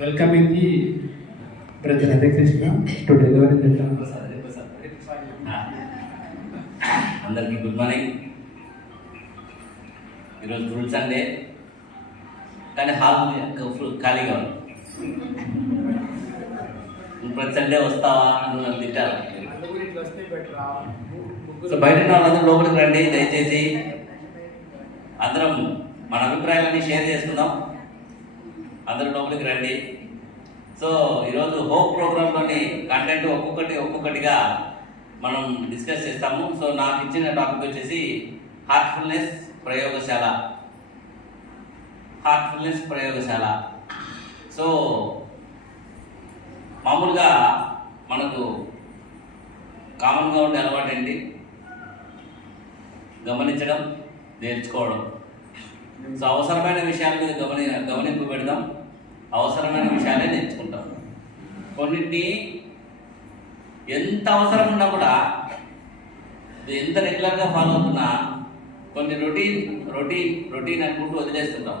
Welcoming the Brother Radhakrishna to deliver in the Dhamma. అందరికీ good morning. ఈరోజు full Sunday కానీ hall full ఖాళీగా ఉంది. ప్రతి సండే వస్తావా అని నన్ను తిట్టారు. సో బయట ఉన్న వాళ్ళందరూ లోపలికి రండి దయచేసి. అందరం మన అభిప్రాయాలన్నీ షేర్ చేసుకుందాం. అందరూ లోపలికి రండి. సో ఈరోజు హోప్ ప్రోగ్రాంలోని కంటెంట్ ఒక్కొక్కటిగా మనం డిస్కస్ చేస్తాము. సో నాకు ఇచ్చిన టాపిక్ వచ్చేసి హార్ట్ఫుల్నెస్ ప్రయోగశాల. సో మామూలుగా మనకు కామన్గా ఉండే అలవాటు ఏంటి? గమనించడం, నేర్చుకోవడం. సో అవసరమైన విషయాల మీద గమనింపు పెడదాం, అవసరమైన విషయాలే నేర్చుకుంటాం. కొన్నింటిని ఎంత అవసరం ఉన్నా కూడా ఎంత రెగ్యులర్గా ఫాలో అవుతున్నా కొన్ని రొటీన్ అనుకుంటూ వదిలేస్తుంటాం.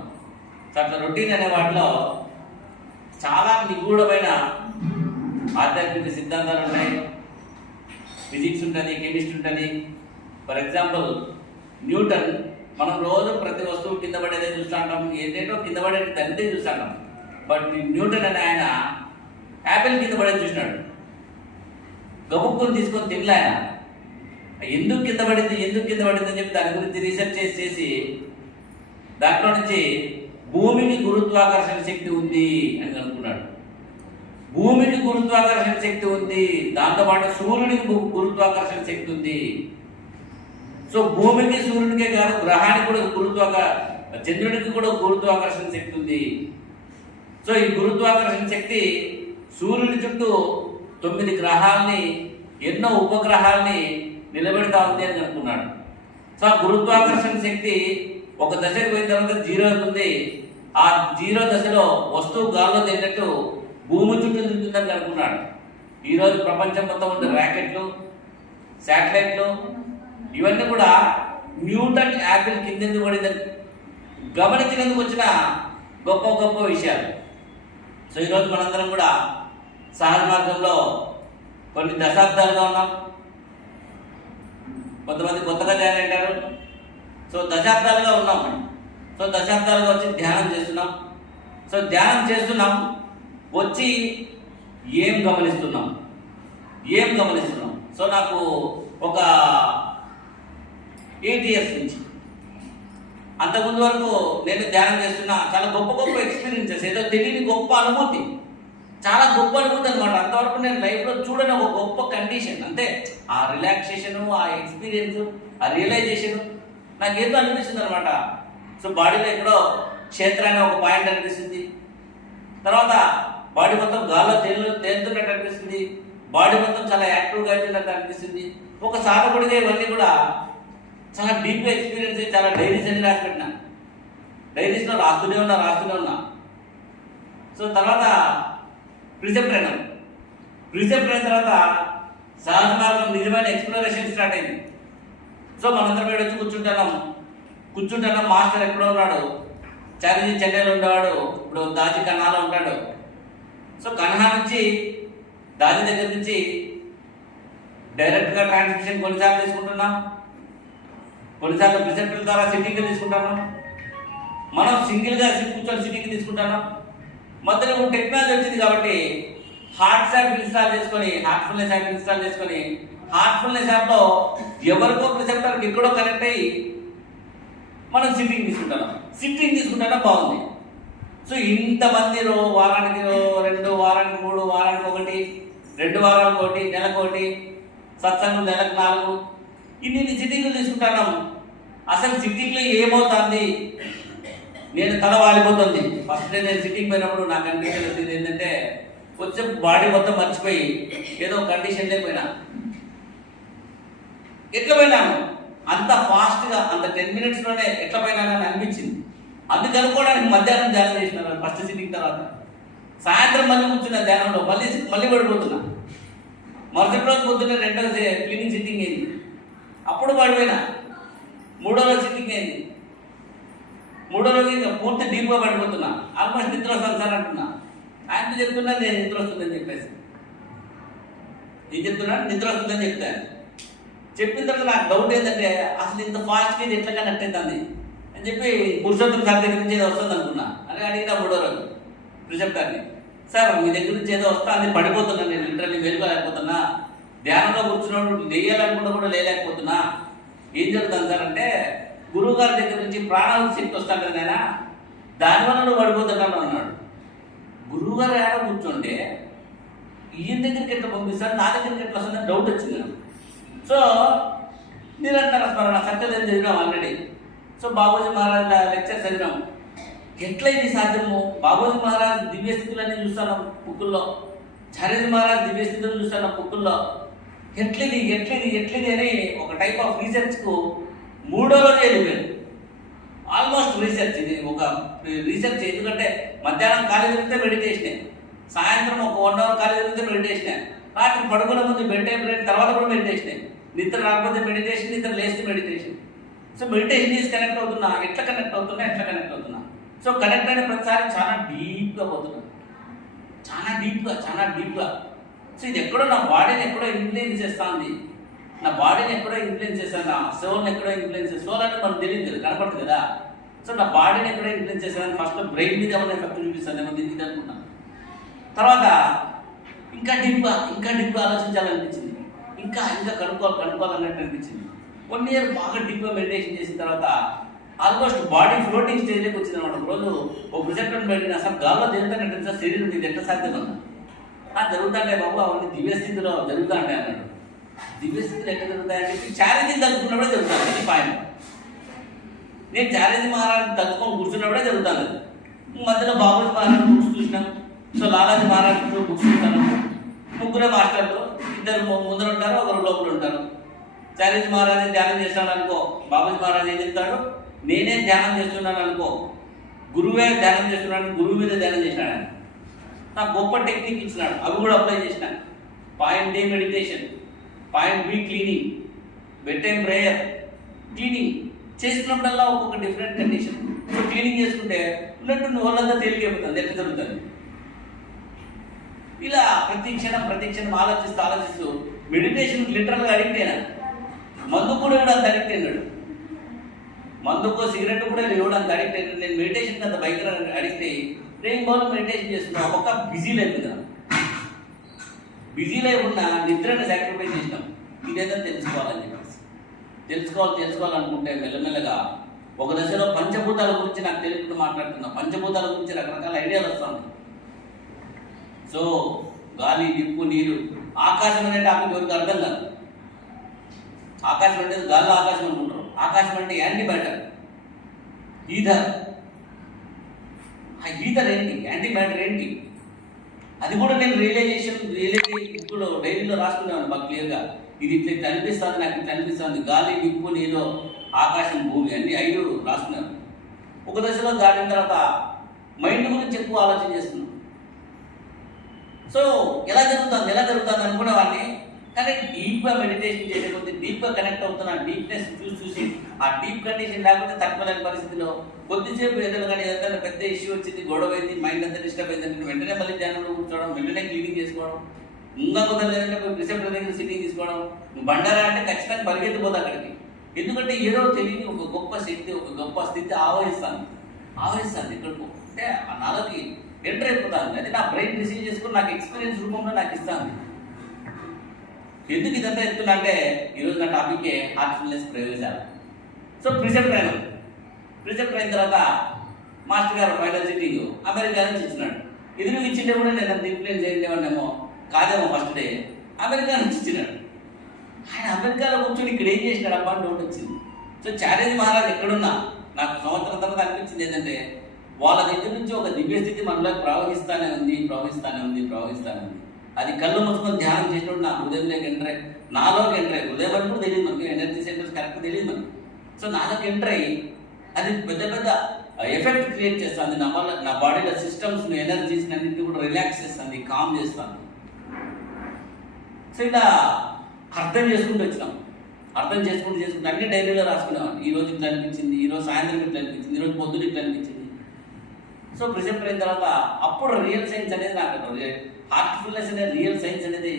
సో అట్లా రొటీన్ అనే వాటిలో చాలా నిగూఢమైన ఆధ్యాత్మిక సిద్ధాంతాలు ఉన్నాయి. ఫిజిక్స్ ఉంటుంది, కెమిస్ట్రీ ఉంటుంది. ఫర్ ఎగ్జాంపుల్ న్యూటన్, మనం రోజు ప్రతి వస్తువు కింద పడేదే చూస్తుంటాం, ఏంటంటో కింద పడేది తంతే చూస్తుంటాం. బట్ న్యూటన్ అనే ఆయన యాపిల్ కింద పడేది చూసినాడు. గబుక్కుని తీసుకొని తినలే ఆయన. ఎందుకు కింద పడింది అని చెప్పి దాని గురించి రీసెర్చ్ చేసి దాంట్లో నుంచి భూమికి గురుత్వాకర్షణ శక్తి ఉంది అని అనుకున్నాడు. భూమికి గురుత్వాకర్షణ శక్తి ఉంది, దాంతోపాటు సూర్యుడికి గురుత్వాకర్షణ శక్తి ఉంది. సో భూమికి సూర్యుడికే కాదు, గ్రహానికి కూడా చంద్రుడికి కూడా గురుత్వాకర్షణ శక్తి ఉంది. సో ఈ గురుత్వాకర్షణ శక్తి సూర్యుడి చుట్టూ 9 గ్రహాలని, ఎన్నో ఉపగ్రహాలని నిలబెడతా ఉంది అని అనుకున్నాడు. సో ఆ గురుత్వాకర్షణ శక్తి ఒక దశకు పోయిన తర్వాత 0 అవుతుంది. ఆ 0 దశలో వస్తువు గాల్లో తేలినట్టు భూమి చుట్టూ తిరుగుతుందని అనుకున్నాడు. ఈరోజు ప్రపంచం మొత్తం ఉండే ర్యాకెట్లు, శాటిలైట్లు ఇవన్నీ కూడా న్యూటన్ యాపిల్ కిందెందుకు పడిందని గమనించినందుకు వచ్చిన గొప్ప విషయాలు. సో ఈరోజు మనందరం కూడా సహజ మార్గంలో కొన్ని దశాబ్దాలుగా ఉన్నాం. కొంతమంది కొత్తగా జాయిన్ అయ్యారు. సో దశాబ్దాలుగా ఉన్నాం. సో దశాబ్దాలుగా వచ్చి ధ్యానం చేస్తున్నాం. వచ్చి ఏం గమనిస్తున్నాం. సో నాకు ఒక 8 years నుంచి, అంతకుముందు వరకు నేను ధ్యానం చేస్తున్నా. చాలా గొప్ప ఎక్స్పీరియన్సెస్, ఏదో తెలియని గొప్ప అనుభూతి, చాలా గొప్ప అనుభూతి అనమాట. అంతవరకు నేను లైఫ్లో చూడని ఒక గొప్ప కండిషన్. అంతే, ఆ రిలాక్సేషను, ఆ ఎక్స్పీరియన్స్, ఆ రియలైజేషన్ నాకేదో అనిపిస్తుంది అనమాట. సో బాడీలో ఎక్కడో క్షేత్రాన్ని ఒక పాయింట్ అనిపిస్తుంది. తర్వాత బాడీ మొత్తం గాల్లో తేలుతున్నట్టు అనిపిస్తుంది. బాడీ మొత్తం చాలా యాక్టివ్గా అవుతున్నట్టు అనిపిస్తుంది. ఒక సాధకుడిగా ఇవన్నీ కూడా చాలా డీప్గా ఎక్స్పీరియన్స్ అయ్యి చాలా డైరీస్ అన్ని రాసిపెట్టినా. డైరీస్లో రాస్తూనే ఉన్నా. సో తర్వాత ప్రిసెప్ట్ అయిన తర్వాత సహజ మార్గం నిజమైన ఎక్స్ప్లోరేషన్ స్టార్ట్ అయింది. సో మనందరం వీడు వచ్చి కూర్చుంటున్నాం. మాస్టర్ ఎక్కడో ఉన్నాడు. చార్జీ చెన్నైలో ఉండేవాడు, ఇప్పుడు దాజీ కన్హాలో ఉంటాడు. సో కన్హా నుంచి, దాజీ దగ్గర నుంచి డైరెక్ట్గా ట్రాన్స్మిషన్ కొన్నిసార్లు తీసుకుంటున్నాం, కొన్నిసార్లు ప్రిసెప్టుల ద్వారా సిట్టింగ్ తీసుకుంటున్నాం. మనం సింగిల్గా కూర్చొని సిట్టింగ్ తీసుకుంటున్నాం. మధ్యలో టెక్నాలజీ వచ్చింది కాబట్టి హార్ట్ఫుల్నెస్ యాప్ ఇన్స్టాల్ చేసుకొని హార్ట్ఫుల్నెస్ యాప్లో ఎవరికో ప్రిసెప్టర్కి ఎక్కడో కనెక్ట్ అయ్యి మనం సిట్టింగ్ తీసుకుంటున్నాం. బాగుంది. సో ఇంతమంది వారానికి 2, వారానికి 3, వారానికి 1, 2 వారాలకు 1, నెలకు 1, సత్సంగం నెలకు 4, ఇన్ని సిట్టింగ్లు తీసుకుంటున్నాం. అసలు సిట్టింగ్లో ఏమవుతుంది? నేను తల వాలిపోతుంది. ఫస్ట్ డే నేను సిట్టింగ్ పోయినప్పుడు నాకు అనిపించేది ఏంటంటే, వచ్చే బాడీ మొత్తం మర్చిపోయి ఏదో కండిషన్ లేకపోయినా, ఎట్లా పోయినాను అంత ఫాస్ట్గా, అంత 10 minutesలోనే ఎట్లా పోయినానని అనిపించింది. అందుకు అనుకోవడానికి మధ్యాహ్నం ధ్యానం చేసినాను. ఫస్ట్ సిట్టింగ్ తర్వాత సాయంత్రం మళ్ళీ కూర్చున్న ధ్యానంలో మళ్ళీ పడిపోతున్నా. మరుసటి రోజు పొద్దున్న 2వ క్లీనింగ్ సిట్టింగ్ అయింది, అప్పుడు పడిపోయినా. 3వ సిట్టింగ్ అయింది. మూడో రోజు ఇంకా పూర్తి డీప్గా పడిపోతున్నా, ఆల్మోస్ట్ నిద్ర వస్తుంది సార్ అంటున్నా. ఆయనతో చెప్తున్నా నేను నిద్ర వస్తుందని చెప్పేసి, నేను చెప్తున్నాను నిద్ర వస్తుందని చెప్తాను. చెప్పిన తర్వాత నాకు డౌట్ ఏంటంటే అసలు ఇంత ఫాస్ట్గా ఇది ఎట్లా కనెక్ట్ అవుతుంది అని చెప్పి పురుషోత్తం సార్ దగ్గర నుంచి ఏదో వస్తుంది అనుకున్నా అని అడిగినా మూడో రోజు ప్రిసెప్టర్ని, సార్ మీ దగ్గర నుంచి ఏదో వస్తా అని పడిపోతున్నాను, నేను లిటరల్లీ వేలుకోలేకపోతున్నా, ధ్యానంలో కూర్చున్నప్పుడు లేయాలనుకుంటూ కూడా లేలేకపోతున్నా, ఏం జరుగుతుంది సార్ అంటే గురువు గారి దగ్గర నుంచి ప్రాణాల శక్తి వస్తాను కదా నాయన, దానివల్ల నువ్వు పడిపోతున్నాను అన్నాడు. గురువు గారు ఏడ కూర్చుంటే ఈయన దగ్గరికి ఎట్లా పంపిస్తాడు, నా దగ్గరికి ఎట్లా వస్తుందని డౌట్ వచ్చింది నాకు. సో నిరంతర స్మరణ సత్యదేవం చదివినాం already. So Babuji Maharaj lecture చదివినాం. ఎట్లా ఇది సాధ్యము? బాబూజీ మహారాజ్ దివ్యస్థితులన్నీ చూస్తాను బుక్కుల్లో, చార్యజీ మహారాజ్ దివ్యస్థితులు చూస్తాను బుక్కుల్లో. ఎట్లిది అని ఒక టైప్ ఆఫ్ రీసెర్చ్కు మూడో రోజు వెళ్ళిపోయాను. ఆల్మోస్ట్ రీసెర్చ్, ఇది ఒక రీసెర్చ్. ఎందుకంటే మధ్యాహ్నం కాలేజీ జరిగితే మెడిటేషనే, సాయంత్రం ఒక 1 అవర్ కాలేజీ జరిగితే మెడిటేషనే, రాత్రి పడుకునే ముందు బెడ్ టైం బ్రేక్ తర్వాత కూడా మెడిటేషనే, నిద్ర రాకపోతే మెడిటేషన్, నిద్ర లేస్తే meditation. So meditation is connect అవుతున్నా, ఎట్లా కనెక్ట్ అవుతున్నా. సో కనెక్ట్ అయిన ప్రతిసారి చాలా డీప్గా పోతున్నా, చాలా డీప్గా. సో ఇది ఎక్కడో నా బాడీని ఎక్కడో ఇన్ఫ్లుయెన్స్ చేస్తుంది, నా బాడీని ఎక్కడో ఇన్ఫ్లుయెన్స్ చేస్తాను, నా సోల్ని ఎక్కడో ఇన్ఫ్లుయెన్స్ చేస్తాను. సోల్ అంటే మనకు తెలియదు, కనపడుతుంది కదా. సో నా బాడీని ఎక్కడో ఇన్ఫ్లుయెన్స్ చేస్తాను. ఫస్ట్ బ్రెయిన్ మీద ఏమైనా ఎఫెక్ట్ చూపిస్తుంది ఏమో దీనికి అనుకున్నాను. తర్వాత ఇంకా డీప్గా ఆలోచించాలనిపించింది, ఇంకా కనుక్కోవాలన్నట్టు అనిపించింది. 1 ఇయర్ బాగా డీప్గా మెడిటేషన్ చేసిన తర్వాత ఆల్మోస్ట్ బాడీ ఫ్లోటింగ్ స్టేజ్లోకి వచ్చింది అనమాట. రోజు ఒక ప్రిసెప్టర్ని పెట్టిన అసలు గాల్లో జరుగుతానంటే సార్ శరీరం ఇది ఎట్లా సాధ్యమన్నా జరుగుతాంటే బాబు అవన్నీ దివ్యస్థితిలో జరుగుతా అంటే అన్నాడు. దివ్యస్థితిలో ఎట్లా జరుగుతాయంటే ఛాలెంజింగ్ తలుచుకున్నప్పుడే జరుగుతాను పాయింట్. నేను ఛాలెంజ్ మహారాజ్ తలుచుకొని కూర్చున్నప్పుడే జరుగుతాను. మధ్యలో బాబూజీ మహారాజ్ బుక్స్ చూసినాం. సో లాలాజీ మహారాజ్ బుక్స్ చూస్తాను. ముగ్గురే మాస్టర్లు, 2 ముందర ఉంటారు, 1 లోపల ఉంటారు. చార్యజీ మహారాజ్ ధ్యానం చేస్తాను అనుకో, బాబూజీ మహారాజ్ ఏం చెప్తాడు, నేనే ధ్యానం చేస్తున్నాను అనుకో, గురువే ధ్యానం చేస్తున్నాడు, గురువు మీద ధ్యానం చేసినాడు. నాకు గొప్ప టెక్నిక్ ఇచ్చినాడు, అవి కూడా అప్లై చేసిన. Point A meditation, point B cleaning, bed time prayer, cleaning చేసినప్పుడల్లా ఒక్కొక్క డిఫరెంట్ కండిషన్. సో క్లీనింగ్ చేసుకుంటే ఉన్నట్టు వాళ్ళంతా తేలికైపోతుంది, ఎట్లా జరుగుతుంది. ఇలా ప్రతి క్షణం ఆలోచిస్తూ మెడిటేషన్ లిటరల్గా అడిక్ట్ అయినా. మందు కూడా అంత అడిక్ట్ అయినాడు, మందుకో సిగరెట్ కూడా ఇవ్వడానికి అడిక్ట్ అయినాడు. నేను మెడిటేషన్కి అంత భయంకరంగా అడిక్ట్ అయ్యి రెయిన్బోలో మెడిటేషన్ చేస్తున్నాం. ఒక బిజీ లైఫ్ కదా, బిజీ లైఫ్ ఉన్న నిద్రని సాక్రిఫైస్ చేసినాం. ఇదేదో తెలుసుకోవాలని చెప్పేసి తెలుసుకోవాలనుకుంటే మెల్లమెల్లగా ఒక దశలో పంచభూతాల గురించి నాకు తెలియకుండా మాట్లాడుతున్నా. పంచభూతాల గురించి రకరకాల ఐడియాలు వస్తుంది. సో గాలి, నిప్పు, నీరు, ఆకాశం అనే టాపిక్ ఎవరికి అర్థం కాదు. ఆకాశం అంటే గాలిలో ఆకాశం అనుకుంటారు. ఆకాశం అంటే యాంటీ మ్యాటర్, ఈథర్. ఆ ఈథర్ ఏంటి, యాంటీ మ్యాటర్ ఏంటి, అది కూడా నేను ఇప్పుడు డైరీలో రాసుకున్నాను బాగా క్లియర్గా. ఇది ఇట్లా అనిపిస్తుంది, నాకు ఇట్లా అనిపిస్తుంది. గాలి, నిప్పు, నీరు, ఆకాశం, భూమి అన్ని 5 రాసుకున్నాను. ఒక దశలో దాటిన తర్వాత మైండ్ గురించి ఎక్కువ ఆలోచన చేస్తున్నాను. సో ఎలా జరుగుతుంది అనుకునేవాడిని. కానీ డీప్గా మెడిటేషన్ చేసే కొద్ది డీప్గా కనెక్ట్ అవుతున్నా. డీప్నెస్ చూసి ఆ డీప్ కండిషన్ లేకపోతే తట్టుకోలేని పరిస్థితిలో కొద్దిసేపు ఏదైనా పెద్ద ఇష్యూ వచ్చింది, గొడవ అయింది, మైండ్ అంతా డిస్టర్బ్ అయింది, వెంటనే మళ్ళీ ధ్యానంలో కూర్చోవడం, వెంటనే క్లీనింగ్ చేసుకోవడం, ఇంకా కొంత లేదంటే రిసెప్టర్ దగ్గర సిట్టింగ్ తీసుకోవడం. బండారా అంటే ఖచ్చితంగా పరిగెత్తిపోతా అక్కడికి. ఎందుకంటే ఏదో తెలియని ఒక గొప్ప శక్తి, ఒక గొప్ప స్థితి ఆవహిస్తాను ఎక్కడికో. అంటే నాలోకి ఎంటర్ అయిపోతాను. అది నా బ్రెయిన్ రిసీవ్ చేసుకుని నాకు ఎక్స్పీరియన్స్ రూపంలో నాకు ఇస్తాను. ఎందుకు ఇదంతా చెప్తున్నా అంటే ఈరోజు నా టాపిక్కే హార్ట్ఫుల్నెస్ ప్రయోజనాలు. సో ప్రిసెప్ట్ అయిన తర్వాత మాస్టర్ గారు ఫైనల్ సిట్టింగ్ అమెరికా నుంచి ఇచ్చినాడు. ఎదురు ఇచ్చింటే కూడా నేను అంత ఇన్ఫ్లుయెన్స్ చేయలేమో కాదేమో. ఫస్ట్ డే అమెరికా నుంచి ఇచ్చినాడు. ఆయన అమెరికాలో కూర్చొని ఇక్కడ ఏం చేసినాడు అబ్బా అని డౌట్ వచ్చింది. సో చార్యజీ మహారాజ్ ఎక్కడున్నా నాకు సంవత్సరం తర్వాత అనిపించింది ఏంటంటే వాళ్ళ దగ్గర నుంచి ఒక దివ్యస్థితి మనలో ప్రవహిస్తానే ఉంది. అది కళ్ళు మూసుకొని ధ్యానం చేసినప్పుడు నా హృదయంలోకి నాలోకి ఎంటర్ అయ్యి, హృదయం అని కూడా తెలియదు మనకి, ఎనర్జీ సెంటర్స్ కరెక్ట్ తెలియదు మనకి. సో నాలోకి ఎంటర్ అయ్యి అది పెద్ద ఎఫెక్ట్ క్రియేట్ చేస్తుంది. నా బాడీలో సిస్టమ్స్ని, ఎనర్జీస్ని అన్నింటినీ కూడా రిలాక్స్ చేస్తుంది, కామ్ చేస్తాను. సో ఇలా అర్థం చేసుకుంటూ వచ్చినాం. అర్థం చేసుకుంటూ అన్ని డైరీలో రాసుకునేవాడిని. ఈరోజు ఇట్లా అనిపించింది, ఈరోజు సాయంత్రం ఇట్లా అనిపించింది, ఈరోజు పొద్దున ఇట్లా అనిపించింది. సో ప్రిజెప్టర్ అయిన తర్వాత అప్పుడు రియల్ సైన్స్ అనేది నాకు హార్ట్ఫుల్నెస్ అనేది రియల్ సైన్స్ అనేది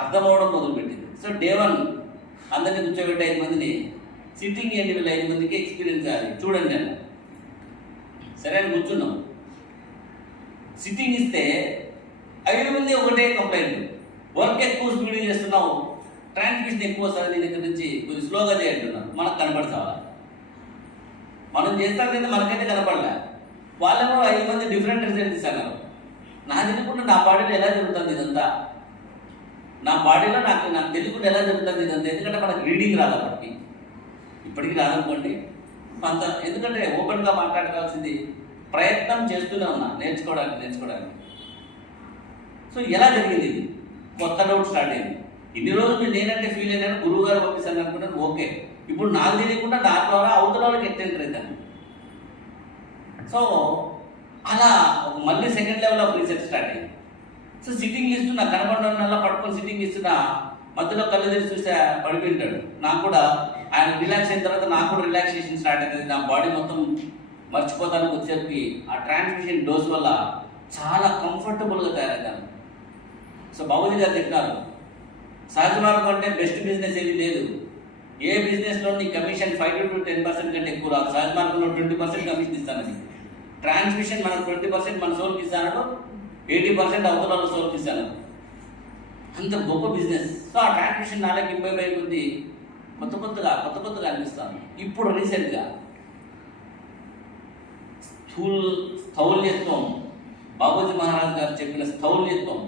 అర్థమవడం మొదలుపెట్టింది. సో డే 1 అందరినీ కూర్చోబెట్టి 5 మందిని సిట్టింగ్ ఏంటి వీళ్ళు 5 మందికి ఎక్స్పీరియన్స్ చేయాలి చూడండి నేను. సరే అని కూర్చున్నాం. సిట్టింగ్ ఇస్తే 5 మంది ఒకటే కంప్లైంట్, వర్క్ ఎక్కువ స్పీడ్ చేస్తున్నావు, ట్రాన్స్మిషన్ ఎక్కువ వస్తుంది, నీ దగ్గర నుంచి కొద్దిగా స్లోగా చేయంటున్నాను. మనకు కనపడతావా? మనం చేస్తాం కదా, మనకైతే కనపడలే. వాళ్ళేమో 5 మంది డిఫరెంట్ రిజల్ట్స్ ఇస్తాను. నాకు తెలియకుండా నా బాడీలో ఎలా జరుగుతుంది ఇదంతా, నా బాడీలో నాకు తెలియకుండా ఎలా జరుగుతుంది ఇదంతా. ఎందుకంటే మనకు రీడింగ్ రాదు, ఇప్పటికీ రాదనుకోండి అంత. ఎందుకంటే ఓపెన్గా మాట్లాడుకోవాల్సింది, ప్రయత్నం చేస్తూనే ఉన్నా నేర్చుకోవడానికి. సో ఎలా జరిగింది ఇది? కొత్త డౌట్ స్టార్ట్ అయింది. ఇన్ని రోజులు నేనంటే ఫీల్ అయినాను, గురువు గారు పంపిస్తాను అనుకున్నాను. ఓకే, ఇప్పుడు నాకు తెలియకుండా నా ద్వారా అవతల వాళ్ళకి ఎట్టెంటర్ అవుతాను. సో అలా మళ్ళీ second level of research start అయింది. సో సిట్టింగ్ ఇస్తున్నా, కనబడినల్లా పట్టుకొని సిట్టింగ్ ఇస్తున్నా, మధ్యలో కళ్ళు తెరిచి చూస్తే పడిపోయింటాడు. నాకు కూడా ఆయన రిలాక్స్ అయిన తర్వాత నాకు కూడా రిలాక్సేషన్ స్టార్ట్ అవుతుంది. నా బాడీ మొత్తం మర్చిపోతానికి వచ్చేసరికి ఆ ట్రాన్స్మిషన్ డోస్ వల్ల చాలా కంఫర్టబుల్గా తయారవుతాను. సో బాబుజీ గారు చెప్పినారు, సహజ మార్గం అంటే బెస్ట్ బిజినెస్ ఏది లేదు. ఏ బిజినెస్లో నీ కమిషన్ 5 to 10% కంటే ఎక్కువ రాదు. సహజ మార్గంలో 20% కమిషన్ ఇస్తానని. ట్రాన్స్మిషన్ మనకు 20% మన సోల్కి ఇస్తాను, 80% అవతల సోల్కి ఇస్తాను. అంత గొప్ప బిజినెస్. సో ఆ ట్రాన్స్మిషన్ నాలుగు ఇంపైబ్ అయిపోయింది. కొత్త కొత్తగా అనిపిస్తాను. ఇప్పుడు రీసెంట్గా స్థౌల్యత్వం, బాబూజీ మహారాజ్ గారు చెప్పిన స్థౌల్యత్వం,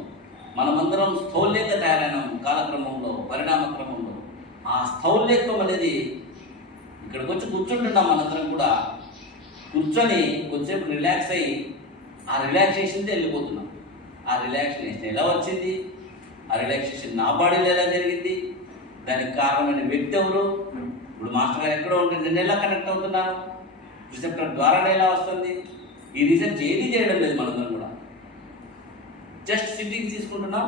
మనమందరం స్థౌల్యంగా తయారైనాం కాలక్రమంలో, పరిణామ క్రమంలో. ఆ స్థౌల్యత్వం అనేది ఇక్కడికి వచ్చి కూర్చుంటున్నాం. మనందరం కూడా కూర్చొని కొంచెంసేపు రిలాక్స్ అయ్యి ఆ రిలాక్సేషన్తో వెళ్ళిపోతున్నాం. ఆ రిలాక్సేషన్ ఎలా వచ్చింది, ఆ రిలాక్సేషన్ నా బాడీలో ఎలా జరిగింది, దానికి కారణమైన వ్యక్తి ఎవరు, ఇప్పుడు మాస్టర్ గారు ఎక్కడో ఉంటే నేను ఎలా కనెక్ట్ అవుతున్నాను, రిసెప్టర్ ద్వారా ఎలా వస్తుంది, ఈ రీసెర్చ్ ఏది చేయడం లేదు. మనందరం కూడా జస్ట్ సిట్టింగ్ తీసుకుంటున్నాం,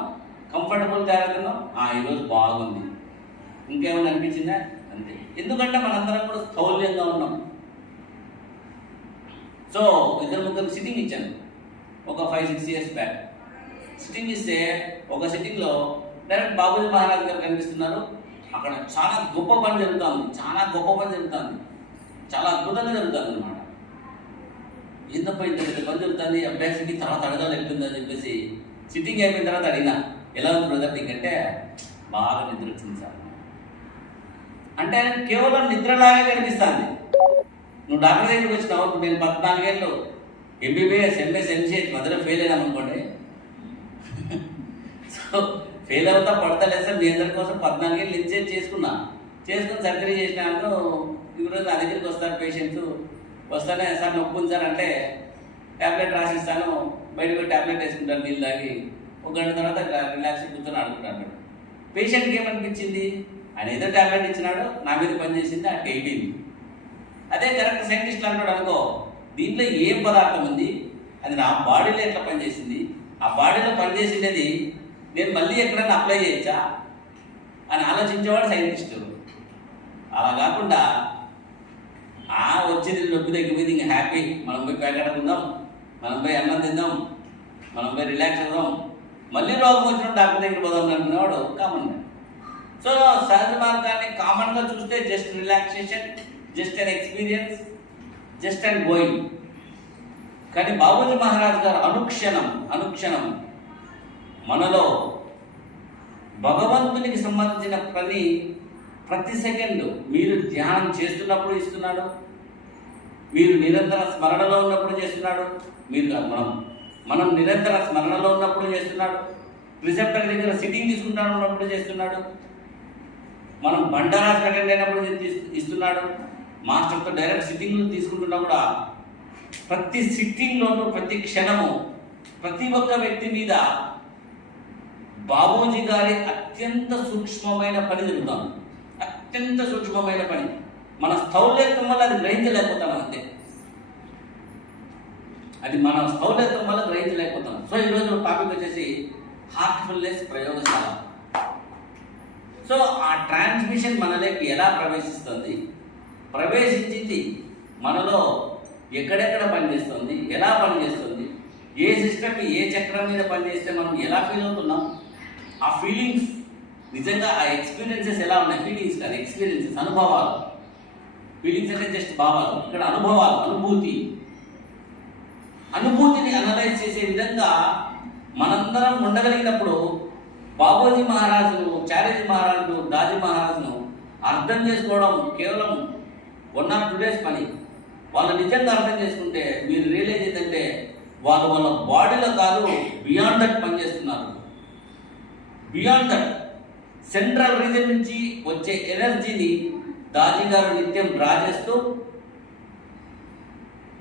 కంఫర్టబుల్ తయారవుతున్నాం. ఈరోజు బాగుంది, ఇంకేమైనా అనిపించిందా అంతే. ఎందుకంటే మనందరం కూడా స్థౌల్యంగా ఉన్నాం. సో 2-3 సిట్టింగ్ ఇచ్చాను ఒక 5-6 years బ్యాక్. సిట్టింగ్ ఇస్తే ఒక సిట్టింగ్లో డైరెక్ట్ బాబూజీ మహారాజ్ గారు కనిపిస్తున్నారు. అక్కడ చాలా గొప్ప పని జరుగుతుంది, చాలా అద్భుతంగా జరుగుతుంది అనమాట. ఏంతప్ప ఇంత పని జరుగుతుంది, అభ్యాసకి తర్వాత అడగాలి ఎట్లుందని చెప్పేసి సిట్టింగ్ అయిపోయిన తర్వాత అడిగినా, ఎలా ఉంది బ్రదర్ నీకంటే, బాగా నిద్ర వచ్చింది సార్ అంటే. కేవలం నిద్రలాగే కనిపిస్తుంది. నువ్వు డాక్టర్ దగ్గరికి వచ్చినావు, నేను 14 ఏళ్ళు MBBS MS MCH మధ్యలో ఫెయిల్ అయినామనుకోండి. సో ఫెయిల్ అవుతా పడతలేదు సార్, మీ అందరి కోసం 14 ఏళ్ళు ఇన్సేజ్ చేసుకుని సర్జరీ చేసినాను. ఈరోజు నా దగ్గరికి వస్తారు పేషెంట్స్, వస్తానే సార్ నొప్పి ఉంది సార్ అంటే ట్యాబ్లెట్ రాసిస్తాను, బయటకు ట్యాబ్లెట్ వేసుకుంటాను, నీళ్ళు తాగి 1 గంట తర్వాత రిలాక్స్ కూర్చొని ఆడుకుంటాను. పేషెంట్కి ఏమనిపించింది, ఆయన ఏదో ట్యాబ్లెట్ ఇచ్చినాడు, నా మీద పనిచేసింది, అటు అయిపోయింది. అదే కరెక్ట్ సైంటిస్ట్లు అంటాడు అనుకో, దీంట్లో ఏం పదార్థం ఉంది, అది నా బాడీలో ఎట్లా పనిచేసింది, ఆ బాడీలో పనిచేసింది నేను మళ్ళీ ఎక్కడైనా అప్లై చేయొచ్చా అని ఆలోచించేవాడు సైంటిస్టు. అలా కాకుండా వచ్చింది నొప్పి తగ్గిపోయింది, ఇంకా హ్యాపీ, మనం పోయి ప్యాకెట్ ఉందాం, మనం పోయి అన్నం తిందాం, మనం పోయి రిలాక్స్ అవుదాం, మళ్ళీ రోగం వచ్చినప్పుడు డాక్టర్ దగ్గర పోదాం అనుకునేవాడు కామన్. సో సహజ మార్గాన్ని కామన్గా చూస్తే just relaxation, just an experience, just and going. కానీ బాబూజీ మహారాజ్ గారు అనుక్షణం మనలో భగవంతునికి సంబంధించిన పని ప్రతి సెకండ్ మీరు ధ్యానం చేస్తున్నప్పుడు ఇస్తున్నాడు, మీరు నిరంతర స్మరణలో ఉన్నప్పుడు చేస్తున్నాడు, మనం నిరంతర స్మరణలో ఉన్నప్పుడు చేస్తున్నాడు, రిసెప్టర్ దగ్గర సిట్టింగ్ తీసుకుంటున్నప్పుడు చేస్తున్నాడు, మనం బండారాస్ అటెండ్ అయినప్పుడు ఇస్తున్నాడు, మాస్టర్తో డైరెక్ట్ సిట్టింగ్లు తీసుకుంటున్నా కూడా ప్రతి సిట్టింగ్లోనూ ప్రతి క్షణము ప్రతి ఒక్క వ్యక్తి మీద బాబూజీ గారి అత్యంత సూక్ష్మమైన పని జరుగుతుంది. అత్యంత సూక్ష్మమైన పని మన స్థౌల్యత్వం వల్ల అది గ్రహించలేకపోతాం అంతే. అది మన స్థౌల్యత్వం వల్ల గ్రహించలేకపోతాం. సో ఈరోజు టాపిక్ వచ్చేసి హార్ట్ఫుల్నెస్ ప్రయోగశాల. సో ఆ ట్రాన్స్మిషన్ మనలోకి ఎలా ప్రవేశిస్తుంది, ప్రవేశించింది మనలో ఎక్కడెక్కడ పనిచేస్తుంది, ఎలా పనిచేస్తుంది, ఏ సిస్టమ్ ఏ చక్రం మీద పనిచేస్తే మనం ఎలా ఫీల్ అవుతున్నాం, ఆ ఫీలింగ్స్ నిజంగా ఆ ఎక్స్పీరియన్సెస్ ఎలా ఉన్నాయి, ఫీలింగ్స్ కాదు ఎక్స్పీరియన్సెస్, అనుభవాలు. ఫీలింగ్స్ అంటే జస్ట్ భావాలు, ఇక్కడ అనుభవాలు, అనుభూతిని అనలైజ్ చేసే విధంగా మనందరం ఉండగలిగినప్పుడు బాబోజీ మహారాజును, చారేజీ మహారాజును, దాజీ మహారాజును అర్థం చేసుకోవడం కేవలం 1 or 2 days పని. వాళ్ళు నిజంగా అర్థం చేసుకుంటే మీరు రియలైజ్ ఏంటంటే వాళ్ళు వాళ్ళ బాడీలో కాదు, బియాండ్ దట్ పనిచేస్తున్నారు. బియాండ్ దట్ సెంట్రల్ రీజన్ నుంచి వచ్చే ఎనర్జీని దాజీ గారు నిత్యం డ్రా చేస్తూ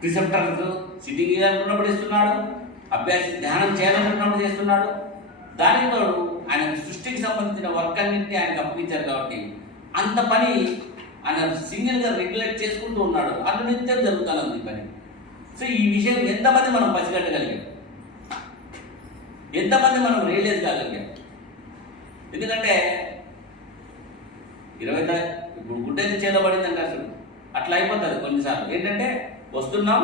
రిసెప్టర్స్ సిట్టింగ్ చేయాలనుకున్నప్పుడు ఇస్తున్నాడు, అభ్యాసి ధ్యానం చేయాలనుకున్నప్పుడు చేస్తున్నాడు. దానికి తోడు ఆయన సృష్టికి సంబంధించిన వర్క్ అన్నింటినీ ఆయనకు అప్పగించారు కాబట్టి అంత పని ఆయన సింగిల్గా రెగ్యులేట్ చేసుకుంటూ ఉన్నాడు. అటు నిత్యం జరుగుతూనే ఉంది పని. సో ఈ విషయం ఎంతమంది మనం పసిగట్టగలిగాం, ఎంతమంది మనం రియలైజ్ కాగలిగాం? ఎందుకంటే 20 ఇప్పుడు గుడ్డేది చేతబడింది అంటే అసలు అట్లా అయిపోతుంది కొన్నిసార్లు. ఏంటంటే వస్తున్నాం,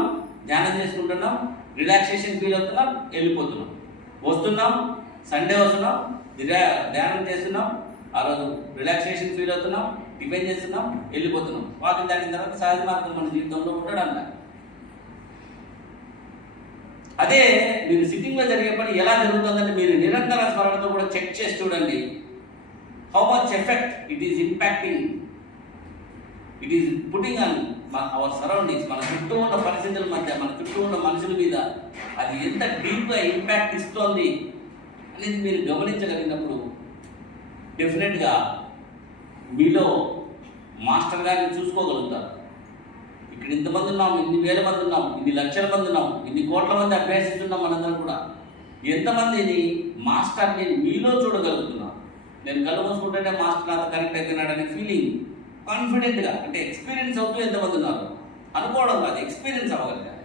ధ్యానం చేసుకుంటున్నాం, రిలాక్సేషన్ ఫీల్ అవుతున్నాం, వెళ్ళిపోతున్నాం. వస్తున్నాం, సండే వస్తున్నాం, ధ్యానం చేస్తున్నాం, ఆ రోజు రిలాక్సేషన్ ఫీల్ అవుతున్నాం, టిఫిన్ చేస్తున్నాం, వెళ్ళిపోతున్నాం. వాకింగ్ దాటిన తర్వాత సహజ మార్గం మన జీవితంలో ఉండడం. అదే మీరు సిట్టింగ్లో జరిగే పని ఎలా జరుగుతుందంటే మీరు నిరంతర స్మరణతో కూడా చెక్ చేసి చూడండి. How much effect it is impacting, it is putting on hour surroundings. మన చుట్టూ ఉన్న పరిస్థితుల మధ్య, మన చుట్టూ ఉన్న మనుషుల మీద అది ఎంత డీప్గా ఇంపాక్ట్ ఇస్తోంది అనేది మీరు గమనించగలిగినప్పుడు డెఫినెట్గా మీలో మాస్టర్ గారిని చూసుకోగలుగుతారు. ఇక్కడ ఇంతమంది ఉన్నాం, ఇన్ని వేల మంది ఉన్నాం, ఇన్ని లక్షల మంది ఉన్నాం, ఇన్ని కోట్ల మంది అభ్యసిస్తున్నాం. మనందరం కూడా ఎంతమందిని మాస్టర్ని మీలో చూడగలుగుతున్నాం. నేను కళ్ళు మూసుకుంటేనే మాస్టర్ నాతో కనెక్ట్ అవుతున్నాడనే ఫీలింగ్ కాన్ఫిడెంట్గా, అంటే ఎక్స్పీరియన్స్ అవుతూ ఎంతమంది ఉన్నారు అనుకోవడం కాదు, ఎక్స్పీరియన్స్ అవ్వగలిగారు.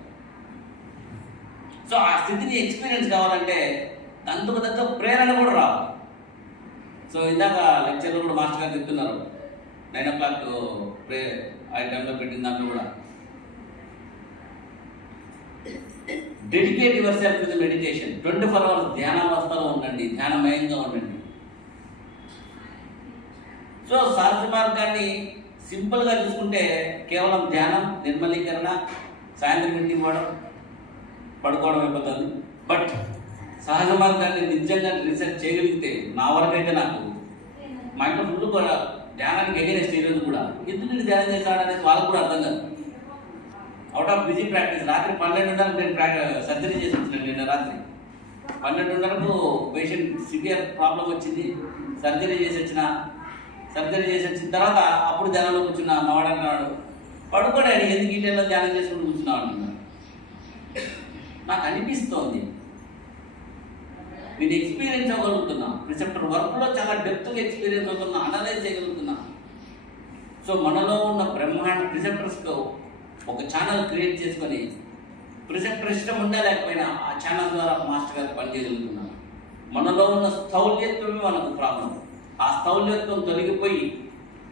సో ఆ స్థితిని ఎక్స్పీరియన్స్ కావాలంటే అందుకు తగ్గ ప్రేరణ కూడా రావాలి. సో ఇందాక లెక్చర్లో కూడా మాస్టర్ గారు చెప్తున్నారు 9 o'clock ప్రే ఆ టైంలో పెట్టిన దాంట్లో కూడా dedicate your self to the meditation. 24 hours ధ్యానావస్థలో ఉండండి, ధ్యానమయంగా ఉండండి. సో సహజ మార్గాన్ని సింపుల్గా చూసుకుంటే కేవలం ధ్యానం, నిర్మలీకరణ, సాయంత్రం ఇంటికి పోవడం, పడుకోవడం అయిపోతుంది. బట్ సహజ మార్గాన్ని నిజంగా రీసెర్చ్ చేయగలిగితే, నా వరకైతే నాకు మా ఇంట్లో ఫుల్ కూడా ధ్యానానికి ఎగేనెస్ట్ ఈరోజు కూడా ఎందుకు ధ్యానం చేస్తాడు అనేది వాళ్ళకు కూడా అర్థం కాదు. Out of busy practice. రాత్రి 12:30 నేను సర్జరీ చేసి వచ్చినాను. నిన్న రాత్రి 12:30 పేషెంట్ సివియర్ ప్రాబ్లం వచ్చింది, సర్జరీ చేసి వచ్చిన తర్వాత అప్పుడు ధ్యానంలో కూర్చున్నా. మావాడు అన్నాడు, పడుకోడాడు ఎందుకు ఈటెల్లో ధ్యానం చేసుకుంటూ కూర్చున్నావు అంటున్నాడు. నాకు అనిపిస్తోంది నేను ఎక్స్పీరియన్స్ అవ్వగలుగుతున్నా, రిసెప్టర్ వర్క్లో చాలా డెప్త్గా ఎక్స్పీరియన్స్ అవుతున్నా, అనలైజ్ చేయగలుగుతున్నా. సో మనలో ఉన్న బ్రహ్మాండ రిసెప్టర్స్తో ఒక ఛానల్ క్రియేట్ చేసుకొని రిసెప్టర్ ఇష్టం ఉండా లేకపోయినా ఆ ఛానల్ ద్వారా మాస్టర్ గారు పనిచేయగలుగుతున్నారు. మనలో ఉన్న స్థౌల్యత్వమే మనకు ప్రాబ్లం. ఆ స్థౌల్యత్వం తొలగిపోయి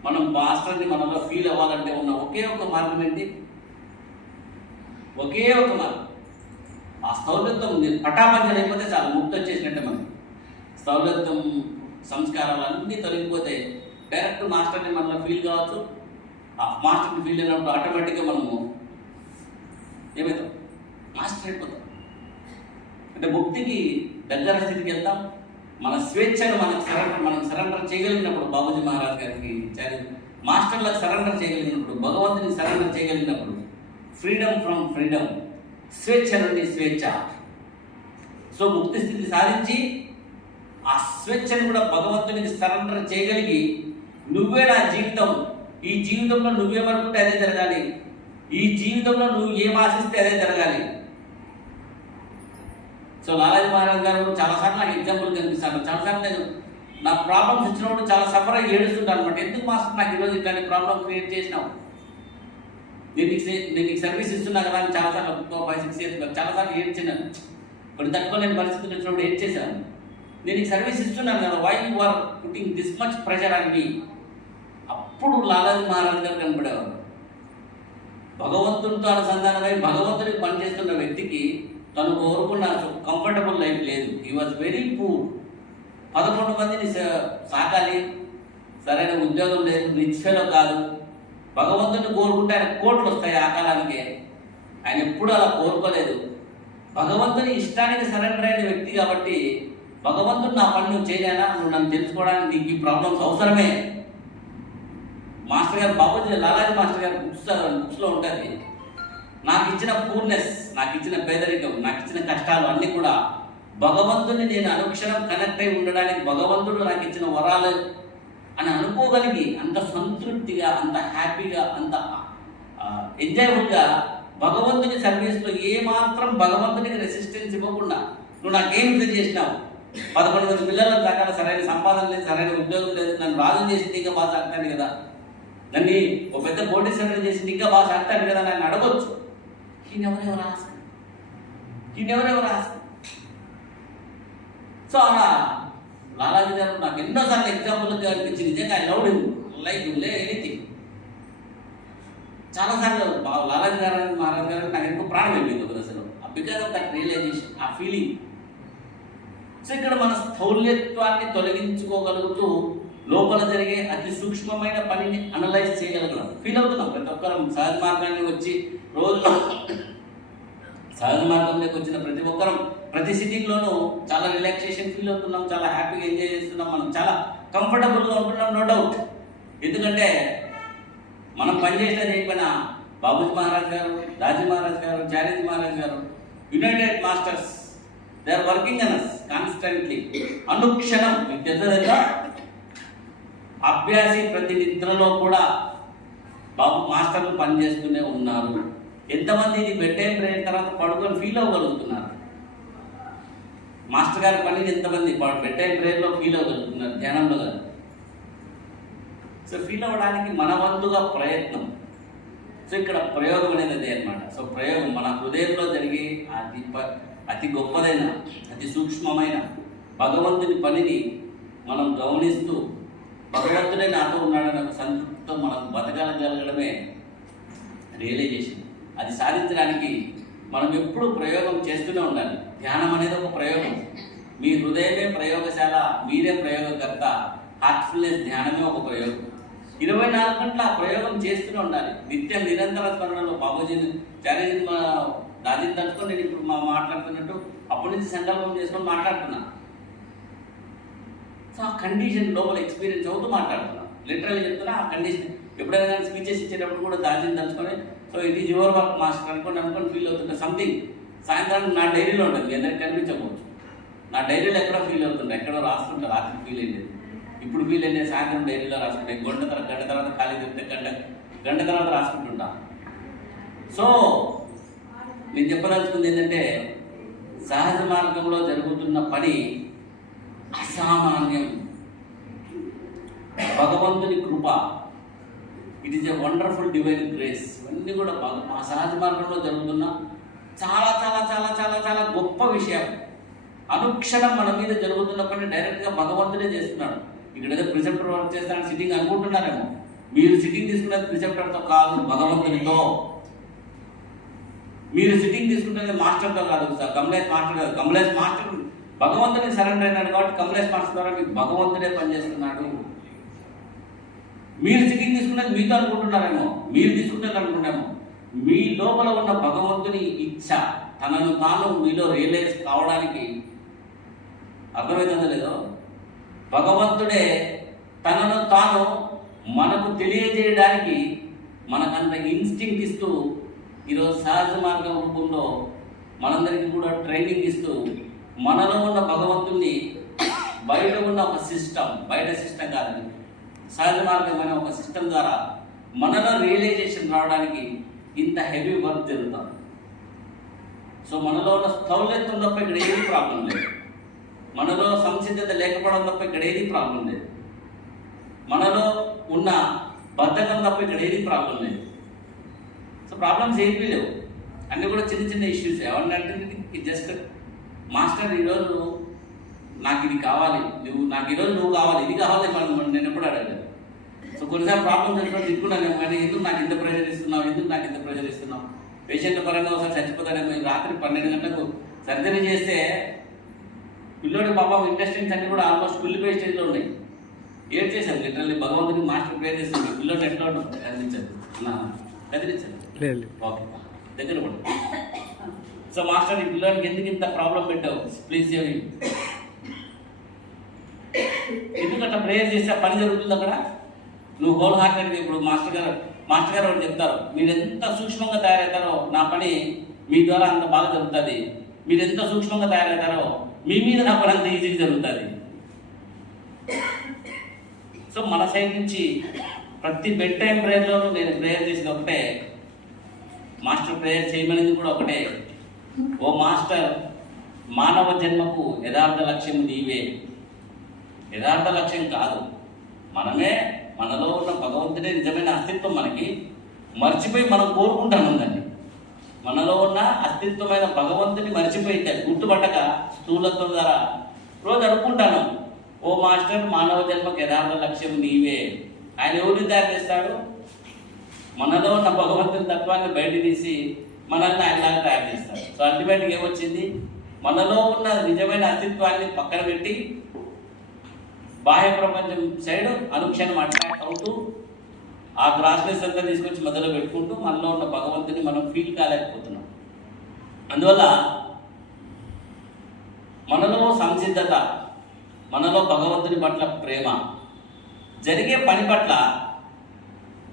మనం మాస్టర్ని మనలో ఫీల్ అవ్వాలంటే ఉన్న ఒకే ఒక మార్గం ఏంటి? ఒకే ఒక మార్గం. ఆ స్థౌల్యత్వం పటాపంచలు అయిపోతే చాలా ముక్తి వచ్చేసినట్టే. మనకి స్థౌల్యత్వం సంస్కారాలు అన్నీ తొలగిపోతే డైరెక్ట్ మాస్టర్ని మనలో ఫీల్ కావచ్చు. ఆ మాస్టర్ని ఫీల్ అయినప్పుడు ఆటోమేటిక్గా మనము ఏమవుతాం? మాస్టర్ అయిపోతాం. అంటే ముక్తికి దగ్గర స్థితికి వెళ్తాం. మన స్వేచ్ఛను మనం సరెండర్ చేయగలిగినప్పుడు, బాబూజీ మహారాజ్ గారికి మాస్టర్లకు సరెండర్ చేయగలిగినప్పుడు, భగవంతునికి సరెండర్ చేయగలిగినప్పుడు, ఫ్రీడమ్ ఫ్రమ్ ఫ్రీడమ్, స్వేచ్ఛ నుండి స్వేచ్ఛ. సో ముక్తి స్థితి సాధించి ఆ స్వేచ్ఛను కూడా భగవంతునికి సరెండర్ చేయగలిగి, నువ్వే నా జీవితం, ఈ జీవితంలో నువ్వేమనుకుంటే అదే జరగాలి, ఈ జీవితంలో నువ్వు ఏం ఆశిస్తే అదే జరగాలి. సో లాలాజీ మహారాజ్ గారు చాలాసార్లు నాకు ఎగ్జాంపుల్ కనిపిస్తాను. చాలాసార్లు నేను నా ప్రాబ్లమ్స్ ఇచ్చినప్పుడు చాలా సఫర్ అయ్యి ఏడుస్తుంటాను అనమాట. ఎందుకు మాస్టర్ నాకు ఈరోజు ఇట్లాంటి ప్రాబ్లం క్రియేట్ చేసినావు, నేను నీకు సర్వీస్ ఇస్తున్నా కదా అని చాలాసార్లు 5-6 years చాలాసార్లు ఏడ్చినాను. కొన్ని తట్టుకోలేని పరిస్థితులు వచ్చినప్పుడు ఏం చేశాను. నేను ఈ సర్వీస్ ఇస్తున్నాను కదా, why you are putting this much pressure on me. అప్పుడు లాలాజీ మహారాజ్ గారు కనపడేవారు. భగవంతుడితో అనుసంధానమై భగవంతుడికి పనిచేస్తున్న వ్యక్తికి తను కోరుకున్న కంఫర్టబుల్ లైఫ్ లేదు. He was very poor. 11 మందిని సాకాలి, సరైన ఉద్యోగం లేదు, రిచ్ ఫెలో కాదు. భగవంతుడిని కోరుకుంటే ఆయన కోట్లు వస్తాయి ఆ కాలానికి. ఆయన ఎప్పుడూ అలా కోరుకోలేదు. భగవంతుని ఇష్టానికి సరెండర్ అయిన వ్యక్తి కాబట్టి భగవంతుడు నా పని నువ్వు చేయలేనా, నువ్వు నన్ను తెలుసుకోవడానికి నీకు ఈ ప్రాబ్లమ్స్ అవసరమే. మాస్టర్ గారు బాబూజీ లాలాజీ మాస్టర్ గారు బుక్స్లో ఉంటుంది, నాకు ఇచ్చిన పూర్నెస్, నాకు ఇచ్చిన పేదరికం, నాకు ఇచ్చిన కష్టాలు అన్నీ కూడా భగవంతుని నేను అనుక్షణం కనెక్ట్ అయి ఉండడానికి భగవంతుడు నాకు ఇచ్చిన వరాలు అని అనుకోగలిగి అంత సంతృప్తిగా, అంత హ్యాపీగా, అంత ఎంజాయబుల్గా భగవంతుని సర్వీస్లో ఏమాత్రం భగవంతునికి రెసిస్టెన్స్ ఇవ్వకుండా నువ్వు నాకేం ఇది చేసినావు, 11 మంది పిల్లల ప్రకార సరైన సంపాదన లేదు, సరైన ఉద్యోగం లేదు, నన్ను రాజు చేసి ఇంకా బాగా సాగుతాను కదా, నన్ను ఒక పెద్ద కోటీశ్వరుడు చేసి ఇంకా బాగా సాగుతాను కదా నన్ను అడగొచ్చు. ఈయనెవరెవరు ఆస్క్. సో అలా లాలాజీ గారు నాకు ఎన్నోసార్లు ఎగ్జాంపుల్గా అనిపించి నిజంగా I love him like anything. చాలాసార్లు లాలాజీ గారు మహారాజ్ గారు నాకు ఎంతో ప్రాణం అయిపోయింది ఒక దశలో, బికాస్ ఆఫ్ దట్ రియలైజేషన్, ఆ ఫీలింగ్. సో ఇక్కడ మన స్థౌల్యత్వాన్ని తొలగించుకోగలుగుతూ లోపల జరిగే అతి సూక్ష్మమైన పనిని అనలైజ్ చేయగలుగుతాం, ఫీల్ అవుతున్నాం. ప్రతి ఒక్కరం సహజ మార్గాన్ని వచ్చి రోజు సహజ మార్గంలోకి వచ్చిన ప్రతి ఒక్కరం ప్రతి సిట్టింగ్లోనూ చాలా రిలాక్సేషన్ ఫీల్ అవుతున్నాం, చాలా హ్యాపీగా ఎంజాయ్ చేస్తున్నాం, మనం చాలా కంఫర్టబుల్గా ఉంటున్నాం, నో డౌట్. ఎందుకంటే మనం పనిచేసిన చేయకపోయినా బాబూజీ మహారాజ్ గారు, దాజీ మహారాజ్ గారు, చారీజీ మహారాజ్ గారు, united masters, they are working on us constantly. అనుక్షణం మీకు తెలుసా, అభ్యాసి ప్రతి నిద్రలో కూడా బాబు మాస్టర్లు పనిచేస్తూనే ఉన్నారు. ఎంతమంది ఇది బెడ్ టైం అయిన తర్వాత పడుకొని ఫీల్ అవ్వగలుగుతున్నారు? మాస్టర్ గారి పనిని ఎంతమంది బెడ్ టైం ప్రేయర్లో ఫీల్ అవ్వగలుగుతున్నారు, ధ్యానంలో కాదు. సో ఫీల్ అవ్వడానికి మన వంతుగా ప్రయత్నం. సో ఇక్కడ ప్రయోగం అనేది అదే అనమాట. సో ప్రయోగం మన హృదయంలో జరిగే అతి గొప్పదైన, అతి సూక్ష్మమైన భగవంతుని పనిని మనం గమనిస్తూ భగవంతుడే నాతో ఉన్నాడని ఒక సంతృప్తితో మనం బతకగలగడమే రియలైజేషన్. అది సాధించడానికి మనం ఎప్పుడు ప్రయోగం చేస్తూనే ఉండాలి. ధ్యానం అనేది ఒక ప్రయోగం. మీ హృదయమే ప్రయోగశాల, మీరే ప్రయోగకర్త. హార్ట్ఫుల్నెస్ ధ్యానమే ఒక ప్రయోగం. 24 గంటల ఆ ప్రయోగం చేస్తూనే ఉండాలి. నిత్యం నిరంతర స్మరణలో బాబూజీని, చారీజీని, దాజీని తలుచుకొని నేను ఇప్పుడు మాట్లాడుతున్నట్టు అప్పటి నుంచి సంకల్పం చేసుకొని మాట్లాడుతున్నా. సో ఆ కండిషన్ లోపల ఎక్స్పీరియన్స్ అవుతూ మాట్లాడుతున్నా, లిటరల్గా చెప్తున్నా. ఆ కండిషన్ ఎప్పుడైనా కానీ స్పీచెస్ ఇచ్చేటప్పుడు కూడా దాజీని తలుచుకొని so it is your work master అనుకొని ఫీల్ అవుతుంటా. సంథింగ్ సాయంత్రానికి నా డైరీలో ఉంటుంది, మీ అందరికి కనిపించకపోవచ్చు. నా డైరీలో ఎక్కడో ఫీల్ అవుతుంటా, ఎక్కడో రాస్తుంటా. రాత్రి ఫీల్ అయ్యేది, ఇప్పుడు ఫీల్ అయ్యేది సాయంత్రం డైరీలో రాసుకుంటే, గంట తర్వాత ఖాళీ తిరిగితే గంట తర్వాత రాసుకుంటుంటా. సో నేను చెప్పదలుచుకుంది ఏంటంటే, సహజ మార్గంలో జరుగుతున్న పని అసామాన్యం. భగవంతుని కృప, it is a wonderful divine grace. ఇవన్నీ కూడా మా సహజ మార్గంలో జరుగుతున్న చాలా చాలా చాలా చాలా చాలా గొప్ప విషయం. అనుక్షణం మన మీద జరుగుతున్న పని డైరెక్ట్గా భగవంతుడే చేస్తున్నాడు. ఇక్కడ ఏదో ప్రిసెప్టర్ వర్క్ చేస్తానని సిట్టింగ్ అనుకుంటున్నారేమో. మీరు సిట్టింగ్ తీసుకున్నది ప్రిసెప్టర్తో కాదు, భగవంతునితో. మీరు సిట్టింగ్ తీసుకుంటున్నది మాస్టర్తో కాదు, కమలేష్ మాస్టర్ కాదు. కమలేష్ మాస్టర్ భగవంతునికి సరెండర్ అయినాడు కాబట్టి కమలేష్ మాస్టర్ ద్వారా మీకు భగవంతుడే పనిచేస్తున్నాడు. మీరు సిట్టింగ్ తీసుకున్నది మీతో అనుకుంటున్నారేమో, మీరు తీసుకుంటుంది అనుకుంటామో. మీ లోపల ఉన్న భగవంతుని ఇచ్ఛ, తనను తాను మీలో రియలైజ్ కావడానికి అర్థమవుతుందో లేదో, భగవంతుడే తనను తాను మనకు తెలియజేయడానికి మనకంత ఇన్స్టింక్ట్ ఇస్తూ ఈరోజు సహజ మార్గం రూపంలో మనందరికీ కూడా ట్రైనింగ్ ఇస్తూ మనలో ఉన్న భగవంతుణ్ణి బయట ఉన్న ఒక సిస్టమ్, బయట సిస్టమ్ కాదు, సహజ మార్గం అనే ఒక సిస్టమ్ ద్వారా మనలో రియలైజేషన్ రావడానికి ఇంత హెవీ వర్క్ జరుగుతుంది. సో మనలో ఉన్న స్థౌల్యత్వం తప్ప ఇక్కడ ఏది ప్రాబ్లం లేదు. మనలో సంసిద్ధత లేకపోవడం తప్ప ఇక్కడ ఏది ప్రాబ్లం లేదు. మనలో ఉన్న బద్ధకం తప్ప ఇక్కడ ఏది ప్రాబ్లం లేదు. సో ప్రాబ్లమ్స్ ఏమీ లేవు, అన్నీ కూడా చిన్న చిన్న ఇష్యూస్. ఎవరినంటే జస్ట్ మాస్టర్ ఈరోజు నాకు ఇది కావాలి, నాకు ఈరోజు నువ్వు కావాలి, ఇది కావాలి నేను ఎప్పుడు అడగలేదు. సో కొన్నిసార్లు ప్రాబ్లమ్స్ వచ్చినప్పుడు తిట్టుకున్నాను కానీ ఎందుకు నాకు ఇంత ప్రెషర్ ఇస్తున్నావు, ఎందుకు నాకు ఇంత ప్రెషర్ ఇస్తున్నావు. పేషెంట్ పరంగా ఒకసారి చచ్చిపోతాడేమో, రాత్రి 12 గంటలకు సర్జరీ చేస్తే పిల్లోడి పాపం ఇంటెస్టైన్స్ అన్ని కూడా ఆల్మోస్ట్ కుళ్ళిపోయే స్టేజ్లో ఉన్నాయి. ఏడ్ చేశాను లిటరల్లీ, భగవంతుడికి మాస్టర్ ప్రేయర్ చేస్తుంది. పిల్లోడు ఎట్లా ఉంటుంది కదిలించారు, కదిలించారు ఓకే దగ్గర కూడా. సో మాస్టర్ ఈ పిల్లోడికి ఎందుకు ఇంత ప్రాబ్లం పెట్టావు, ప్లీజ్ సేవ్ హిమ్. ఎందుకంటే ప్రేయర్ చేస్తే పని జరుగుతుంది అక్కడ. నువ్వు హోల్ హార్టెడ్గా ఇప్పుడు మాస్టర్ గారు ఒకటి చెప్తారు, మీరు ఎంత సూక్ష్మంగా తయారవుతారో నా పని మీ ద్వారా అంత బాగా జరుగుతుంది, మీరు ఎంత సూక్ష్మంగా తయారవుతారో మీ మీద నా పని అంత ఈజీగా జరుగుతుంది. సో మన సైడ్ నుంచి ప్రతి బెడ్ టైం ప్రేయర్లోనూ నేను ప్రేయర్ చేసేది ఒకటే, మాస్టర్ ప్రేయర్ చేయమనేది కూడా ఒకటే, ఓ మాస్టర్ మానవ జన్మకు యథార్థ లక్ష్యం నీవే. యథార్థ లక్ష్యం కాదు, మనమే మనలో ఉన్న భగవంతుడే నిజమైన అస్తిత్వం. మనకి మర్చిపోయి మనం కోరుకుంటాను దాన్ని. మనలో ఉన్న అస్తిత్వమైన భగవంతుని మర్చిపోయి గుర్తుపట్టక స్థూలత్వం ద్వారా రోజు అనుకుంటాను, ఓ మాస్టర్ మానవ జన్మకు యథార్థ లక్ష్యం నీవే. ఆయన ఎవరిని తయారు చేస్తాడు? మనలో ఉన్న భగవంతుని తత్వాన్ని బయట తీసి మనల్ని ఆయనలాగా తయారు చేస్తాడు. సో అల్టిమేట్గా ఏమొచ్చింది, మనలో ఉన్న నిజమైన అస్తిత్వాన్ని పక్కన పెట్టి బాహ్య ప్రపంచం సైడ్ అనుక్షణం అట్రాక్ట్ అవుతూ ఆ గ్రాస్నెస్ అంతా తీసుకొచ్చి మధ్యలో పెట్టుకుంటూ మనలో ఉన్న భగవంతుని మనం ఫీల్ కాలేకపోతున్నాం. అందువల్ల మనలో సంసిద్ధత, మనలో భగవంతుని పట్ల ప్రేమ, జరిగే పని పట్ల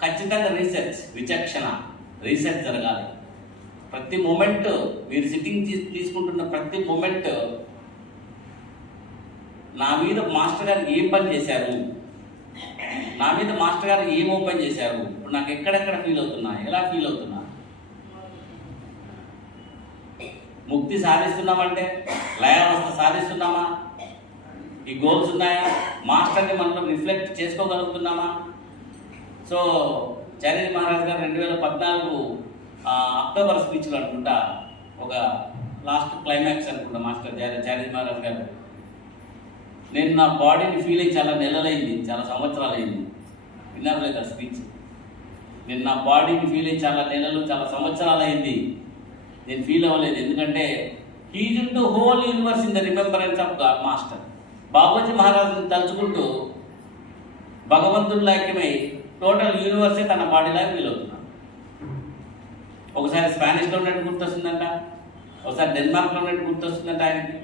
ఖచ్చితంగా విచక్షణ రీసెర్చ్ జరగాలి. ప్రతి మూమెంట్ మీరు సిట్టింగ్ తీసుకుంటున్న ప్రతి మూమెంట్ నా మీద మాస్టర్ గారు ఏం పని చేశారు, నా మీద మాస్టర్ గారు ఏం ఓపెన్ చేశారు, ఇప్పుడు నాకు ఎక్కడెక్కడ ఫీల్ అవుతున్నా, ఎలా ఫీల్ అవుతున్నా. ముక్తి సాధిస్తున్నామంటే లయావస్థ సాధిస్తున్నామా, ఈ గోల్స్ ఉన్నాయా, మాస్టర్ని మనం రిఫ్లెక్ట్ చేసుకోగలుగుతున్నామా. సో చారిజీ మహారాజ్ గారు 2014 అక్టోబర్ స్పీచ్లో అనుకుంటా, ఒక లాస్ట్ క్లైమాక్స్ అనుకుంటా మాస్టర్ చారిజీ మహారాజ్ గారు, నేను నా బాడీని ఫీల్ అయ్యి చాలా నెలలైంది, చాలా సంవత్సరాలు అయింది. విన్నారు లేదా స్పీచ్? నేను నా బాడీని ఫీల్ అయ్యి చాలా నెలలు చాలా సంవత్సరాలు అయింది, నేను ఫీల్ అవ్వలేదు. ఎందుకంటే he's into whole universe in the remembrance of God master. Babuji మహారాజుని తలుచుకుంటూ భగవంతుడి ఐక్యమై టోటల్ యూనివర్సే తన బాడీలాగా ఫీల్ అవుతున్నాడు. ఒకసారి స్పానిష్లో ఉన్నట్టు గుర్తొస్తుందంట, ఒకసారి డెన్మార్క్లో ఉన్నట్టు గుర్తొస్తుందంట ఆయనకి.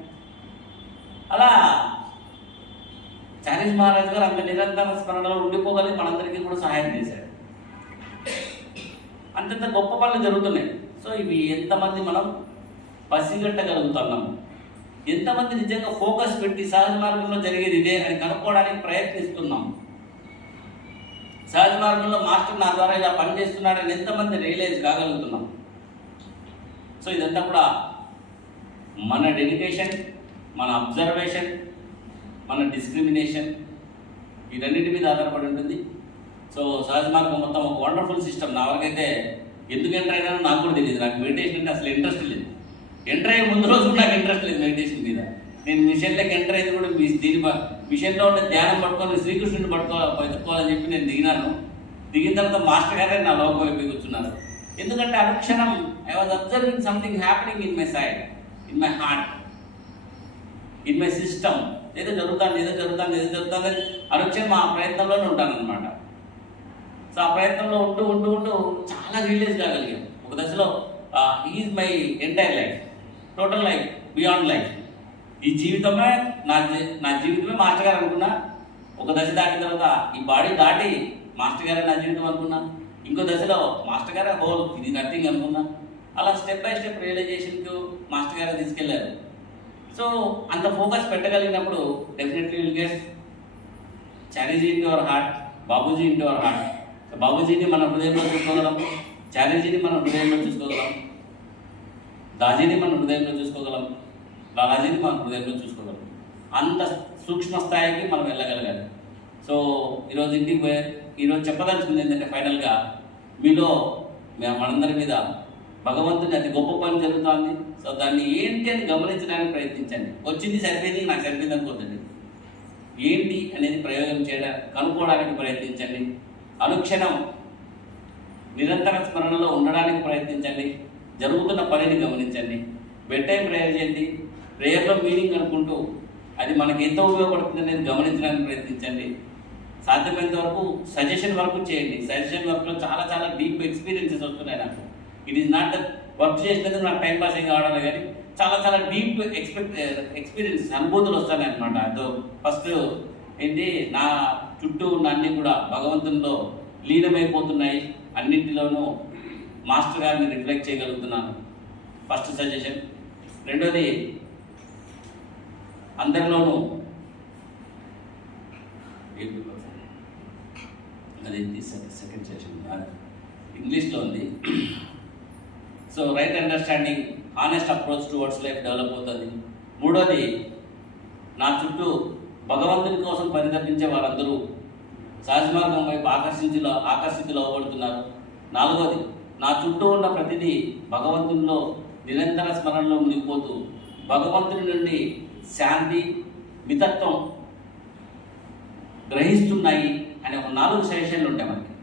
అలా చారిజీ మహారాజ్ గారు అంత నిరంతర స్మరణలో ఉండిపోగలిగి మనందరికీ కూడా సహాయం చేశాడు. అంతంత గొప్ప పనులు జరుగుతున్నాయి. సో ఇవి ఎంతమంది మనం పసిగట్టగలుగుతున్నాం, ఎంతమంది నిజంగా ఫోకస్ పెట్టి సహజ మార్గంలో జరిగేది ఇదే అని కనుక్కోవడానికి ప్రయత్నిస్తున్నాం. సహజ మార్గంలో మాస్టర్ నా ద్వారా ఇలా పనిచేస్తున్నాడని ఎంతమంది రియలైజ్ కాగలుగుతున్నాం. సో ఇదంతా కూడా మన డెడికేషన్, మన అబ్జర్వేషన్, మన డిస్క్రిమినేషన్, వీటన్నిటి మీద ఆధారపడి ఉంటుంది. సో సహజ మార్గం మొత్తం ఒక వండర్ఫుల్ సిస్టమ్. నా వరకైతే ఎందుకు ఎంటర్ అయినా నాకు కూడా తెలియదు. నాకు మెడిటేషన్ అంటే అసలు ఇంట్రెస్ట్ లేదు. ఎంటర్ అయ్యే ముందు రోజు నాకు ఇంట్రెస్ట్ లేదు మెడిటేషన్ మీద. నేను మిషన్లోకి ఎంటర్ అయింది కూడా దీని మిషన్లో ఉండే ధ్యానం పట్టుకొని శ్రీకృష్ణుని వెతుక్కోవాలని చెప్పి నేను దిగినాను. దిగిన తర్వాత మాస్టర్ గారే నా లోకం వైపు కూర్చున్నారు. ఎందుకంటే అనుక్షణం I was observing something happening in my side, in my heart, in my system. ఏదో జరుగుతుంది అనుక్షణం ఆ ప్రయత్నంలోనే ఉంటాను అనమాట. సో ఆ ప్రయత్నంలో ఉంటూ చాలా రియలైజ్ కాగలిగాం. ఒక దశలో is my entire life, total life, beyond life. ఈ జీవితమే నా జీవితమే మాస్టర్ గారు అనుకున్నా. ఒక దశ దాటిన తర్వాత ఈ బాడీ దాటి మాస్టర్ గారే నా జీవితం అనుకున్నా. ఇంకో దశలో మాస్టర్ గారే హోల్, ఇది నథింగ్ అనుకున్నా. అలా స్టెప్ బై స్టెప్ రియలైజేషన్కు మాస్టర్ గారే తీసుకెళ్లారు. సో అంత ఫోకస్ పెట్టగలిగినప్పుడు definitely will get Chariji into our heart, Babuji into our heart. So బాబూజీని మన హృదయంలో చూసుకోగలం, చారిజీని మన హృదయంలో చూసుకోగలం, దాజీని మన హృదయంలో చూసుకోగలం, బాలాజీని మన హృదయంలో చూసుకోగలం. అంత సూక్ష్మ స్థాయికి మనం వెళ్ళగలగాలి. సో ఈరోజు చెప్పదలుచుకుంది ఏంటంటే ఫైనల్గా మీలో మనందరి మీద భగవంతుని అతి గొప్ప పని జరుగుతుంది. సో దాన్ని ఏంటి అని గమనించడానికి ప్రయత్నించండి. వచ్చింది సరిపోయింది, నాకు సరిపోయింది అనుకోద్దండి. ఏంటి అనేది ప్రయోగం చేయడానికి కనుక్కోవడానికి ప్రయత్నించండి. అనుక్షణం నిరంతర స్మరణలో ఉండడానికి ప్రయత్నించండి. జరుగుతున్న పనిని గమనించండి. బెడ్ టైం ప్రేయర్ చేయండి. ప్రేయర్లో మీనింగ్ అనుకుంటూ అది మనకి ఎంత ఉపయోగపడుతుంది అనేది గమనించడానికి ప్రయత్నించండి. సాధ్యమైనంత వరకు సజెషన్ వర్క్ చేయండి. సజెషన్ వర్క్లో చాలా చాలా డీప్ ఎక్స్పీరియన్సెస్ వస్తున్నాయి నాకు. ఇట్ ఈస్ నాట్ వర్క్ చేసినందుకు నాకు టైం పాస్ ఏం కావడం కానీ చాలా చాలా డీప్ ఎక్స్పీరియన్సెస్ అనుభూతులు వస్తాయి అనమాట. అదో ఫస్ట్ ఏంటి, నా చుట్టూ ఉన్న అన్నీ కూడా భగవంతునిలో లీనమైపోతున్నాయి. అన్నింటిలోనూ మాస్టర్ గారిని రిఫ్లెక్ట్ చేయగలుగుతున్నాను. First suggestion. రెండోది, అందరిలోనూ అది సెకండ్ సెషన్ ఇంగ్లీష్లో ఉంది. So right understanding, honest approach towards life develop అవుతుంది. మూడోది, నా చుట్టూ భగవంతుని కోసం పరితపించే వారందరూ సహజ మార్గం వైపు ఆకర్షితులు అవ్వబడుతున్నారు. నాలుగోది, నా చుట్టూ ఉన్న ప్రతిదీ భగవంతునిలో నిరంతర స్మరణలో మునిగిపోతూ భగవంతుని నుండి శాంతి, మితత్వం గ్రహిస్తున్నాయి అనే ఒక 4 సెషన్లు ఉంటాయి మనకి.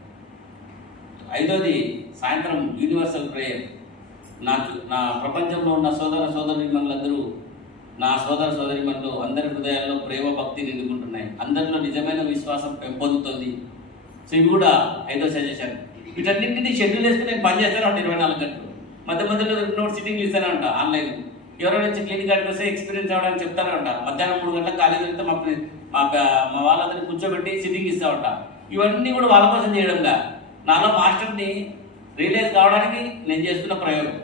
ఐదోది, సాయంత్రం యూనివర్సల్ ప్రేయర్. నా ప్రపంచంలో ఉన్న సోదరీమణులందరూ, నా సోదరీమణులు అందరి హృదయాల్లో ప్రేమ, భక్తి నిండుకుంటున్నాయి. అందరిలో నిజమైన విశ్వాసం పెంపొందుతుంది. సో ఇవి కూడా 5వ సజెషన్. వీటన్నింటినీ షెడ్యూల్ వేసుకుని నేను పని చేస్తాను ఉంటాను 24 గంటలు. మధ్యలో నోట్ సిట్టింగ్లు ఇస్తానే ఉంటా ఆన్లైన్. ఎవరైనా వచ్చి క్లినిక్ కాడికి వస్తే ఎక్స్పీరియన్స్ అవ్వడానికి చెప్తానే ఉంటా. మధ్యాహ్నం 3 గంటలకు ఖాళీ దొరికితే మా వాళ్ళందరినీ కూర్చోబెట్టి సిట్టింగ్ ఇస్తూ ఉంటా. ఇవన్నీ కూడా వాళ్ళ కోసం చేయడంగా నాలో మాస్టర్ని రియలైజ్ కావడానికి నేను చేస్తున్న ప్రయోగం.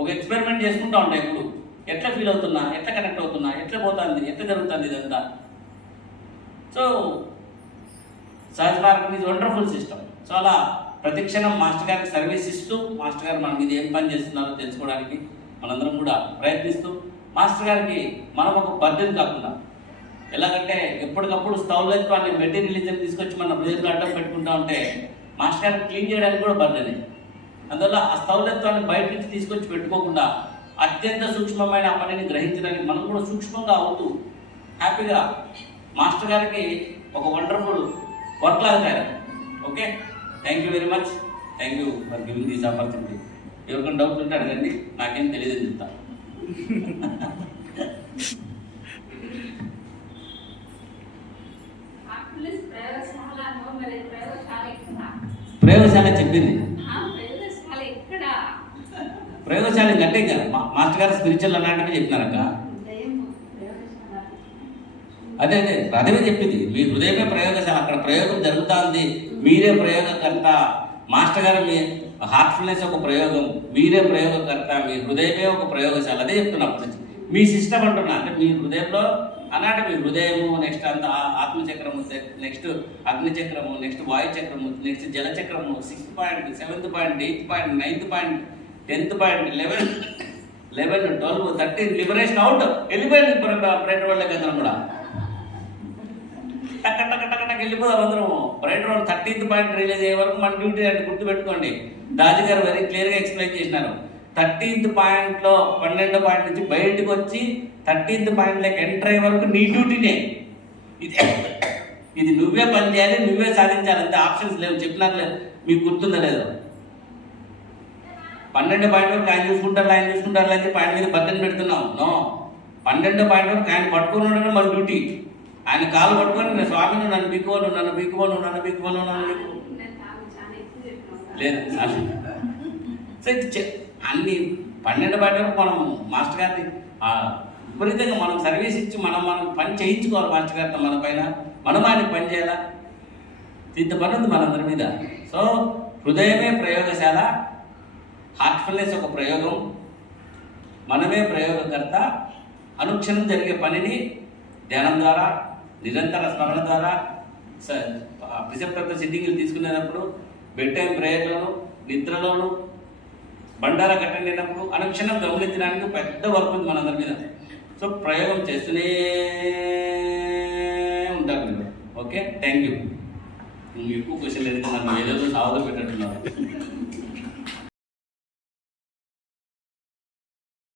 ఒక ఎక్స్పెరిమెంట్ చేసుకుంటూ ఉంటాను. ఇప్పుడు ఎట్లా ఫీల్ అవుతున్నా, ఎట్లా కనెక్ట్ అవుతున్నా, ఎట్లా పోతుంది, ఎట్లా జరుగుతుంది ఇదంతా. సో సహజ మార్గం ఈజ్ వండర్ఫుల్ సిస్టమ్. సో అలా ప్రతిక్షణం మాస్టర్ గారికి సర్వీస్ ఇస్తూ, మాస్టర్ గారు మన మీద ఏం పని చేస్తున్నారో తెలుసుకోవడానికి మనందరం కూడా ప్రయత్నిస్తూ, మాస్టర్ గారికి మనం ఒక బర్డెన్ కాకుండా, ఎలాగంటే ఎప్పటికప్పుడు స్థౌలత్వాన్ని మెటీరియలిజం తీసుకొచ్చి మన బ్రెయిన్కి అడ్డం పెట్టుకుంటా ఉంటే మాస్టర్ గారిని క్లీన్ చేయడానికి కూడా బర్డెనే. అందువల్ల ఆ స్థౌలత్వాన్ని బయట నుంచి తీసుకొచ్చి పెట్టుకోకుండా అత్యంత సూక్ష్మమైన పనిని గ్రహించడానికి మనం కూడా సూక్ష్మంగా అవుతూ హ్యాపీగా మాస్టర్ గారికి ఒక వండర్ఫుల్ వర్క్ లాగా తయారు. Okay, thank you very much. Thank you for giving this opportunity. ఎవరికైనా డౌట్ ఉంటే అడగండి, నాకేం తెలియదు చెప్తా. ప్రయోగశాల చెప్పింది. ప్రయోగశాల అంటే ఇంకా మాస్టర్ గారు స్పిరిచువల్ అన్నట్టుగా చెప్పినారక్క. అదే చెప్పింది. మీ హృదయమే ప్రయోగశాల. అక్కడ ప్రయోగం జరుగుతుంది. మీరే ప్రయోగకర్త. మాస్టర్ గారు మీ హార్ట్ఫుల్నెస్ ఒక ప్రయోగం, మీరే ప్రయోగకర్త, మీ హృదయమే ఒక ప్రయోగశాల. అదే చెప్తున్నప్పటి నుంచి మీ సిస్టమ్ అంటున్నా. అంటే మీ హృదయంలో అన్నట్టు మీ హృదయము, నెక్స్ట్ అంత ఆత్మచక్రము, నెక్స్ట్ అగ్నిచక్రము, నెక్స్ట్ వాయుచక్రము, నెక్స్ట్ జలచక్రము, 6th point, 7th point, 8th point, 9th point, 10th point, 11, 12, 13 liberation out వెళ్ళిపోయింది. బ్రైట్ వరల్డ్ అందరం కూడా టక్ వెళ్ళిపోదాం అందరం. Bright world 13th point release అయ్యే వరకు మన డ్యూటీ అంటే గుర్తుపెట్టుకోండి. దాజు గారు వెరీ క్లియర్గా ఎక్స్ప్లెయిన్ చేసినారు. 13th పాయింట్లో 12వ పాయింట్ నుంచి బయటకు వచ్చి 13th పాయింట్లోకి ఎంటర్ అయ్యే వరకు నీ డ్యూటీనే. ఇది నువ్వే పని చేయాలి, నువ్వే సాధించాలి. అంతే, ఆప్షన్స్ లేవు. చెప్పినారు లేదు, మీకు గుర్తుందా లేదు. 12వ పాయింట్ వరకు ఆయన చూసుకుంటారు అని చెప్పి ఆయన మీద బర్డెన్ పెడుతున్నాం. నో, 12వ పాయింట్ వరకు ఆయన పట్టుకుని ఉండడం మన డ్యూటీ. ఆయన కాలు పట్టుకొని నేను స్వామిని నన్ను బిక్కువను లేదు. అన్ని 12వ పాయింట్ వరకు మనం మాస్టర్ గారిని విపరీతంగా మనం సర్వీస్ ఇచ్చి మనం పని చేయించుకోవాలి. మాస్టర్ గారితో మన పైన మనం ఆయనకి పని చేయాలా. ఇంత పని ఉంది మనందరి మీద. సో హృదయమే ప్రయోగశాల, హార్ట్ఫుల్నెస్ ఒక ప్రయోగం, మనమే ప్రయోగకర్త. అనుక్షణం జరిగే పనిని ధ్యానం ద్వారా, నిరంతర స్మరణ ద్వారా, ప్రిసెప్టర్తో సిట్టింగ్లు తీసుకునేటప్పుడు, బెడ్ టైం ప్రేయర్లోను, నిద్రలోను, బండారా కట్టండినప్పుడు అనుక్షణం గమనించడానికి పెద్ద వర్క్ ఉంది మనందరి మీద. సో ప్రయోగం చేస్తూనే ఉంటారు మీరు. Okay, thank you. ఎక్కువ క్వశ్చన్ లేదు, నన్ను ఏదో సావద పెట్టట్టున్నారు.